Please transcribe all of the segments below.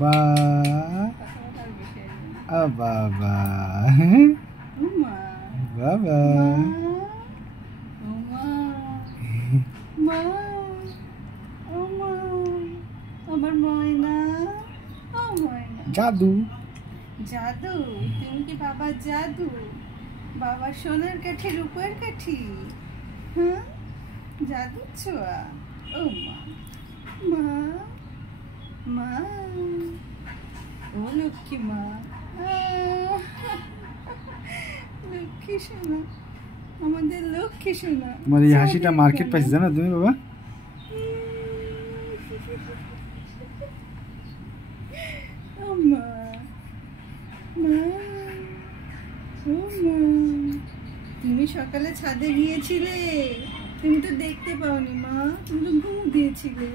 বাবা বাবা বাবা আমার ময়না জাদু জাদু। তুমি কি বাবা জাদু? বাবা সোনার কাঠি রূপের কাঠি, হ্যাঁ জাদু ছোঁয়া। ও মা মা মা, ও লক্ষ্মী মা, লক্ষ্মী সোনা, আমাদের লক্ষ্মী সোনা। তোমার এই হাসিটা মার্কেট পাইছে জানো তুমি বাবা? মা মা, ও মা, তুমি সকালে ছাদে গিয়েছিলে, তুমি তো দেখতে পাওনি মা, তুমি তো ঘুম দিয়েছিলে,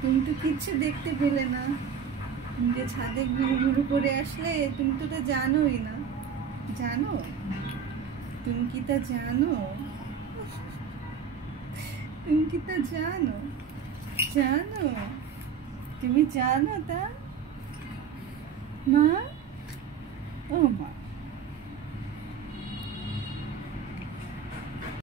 তুমি তো কিচ্ছু দেখতে পেলে না। তুমি যে ছাদে ঘুরু করে আসলে, তুমি তো তা জানোই না। জানো? তুমি কি তা জানো? তুমি কি তা জানো? জানো? তুমি জানো তা মা?